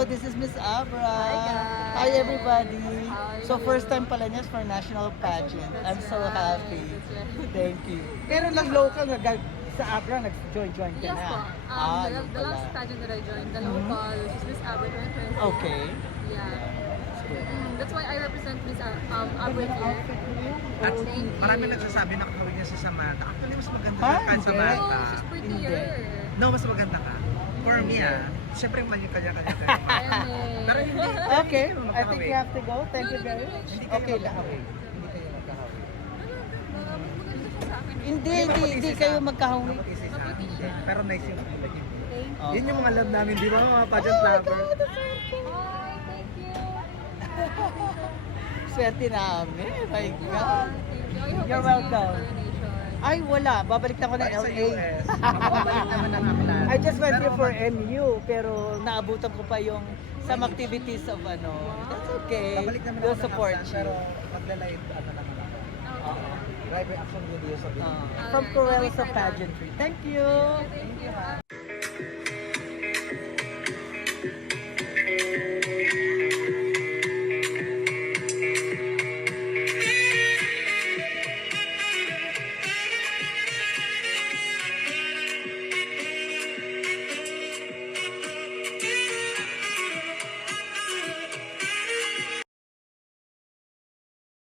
Hello, this is Miss Abra. Hi, guys. Hi, everybody. How are So, you? first time pala niya for national pageant. I'm That's so right. happy. That's right. Thank you. Pero nag-local, sa Abra, nag-join-join ka Yes na. po. yun The last pala. pageant that I joined, the local, which is Miss Abra 2020. Okay. Yeah. That's good. That's why I represent Miss Abra here. At Thank you. marami nagsasabi na kakawin niya si Samantha. Actually, mas maganda Ah, ka kay hindi. Samantha. Oh, she's prettier. No, mas maganda ka. For me, siyempre mali kanya-kanya tayo. Ayan eh. Pero hindi. Okay, I think magkakawin. you have to go. Thank you very much. Hindi kayo Okay lang. magkakawin. Hindi kayo magkakawin. Maganda siya sa akin. Hindi kayo magkahawi. Mag-isa isa. Maputi siya. Pero nice yung kulay niya. Thank you. Oh. Yun yung mga love namin, di ba? Mga pageant lover. Hi, thank you. Swerte namin. My God. Thank you. I hope You're I see you in welcome. Coronation. Ay, wala. Babalik na ako ng Balik sa LA. US. Mababalik naman ang aklan. I just went Pero here for MU, pero naabutan ko pa yung some activities of ano. That's okay. Babalik naman We'll ako ng support aklan, you. Pero magla-live ano naman ako. Live reaction videos of it. From Alright, Corel I'll wait sa for that. pageantry. Thank you. Thank you.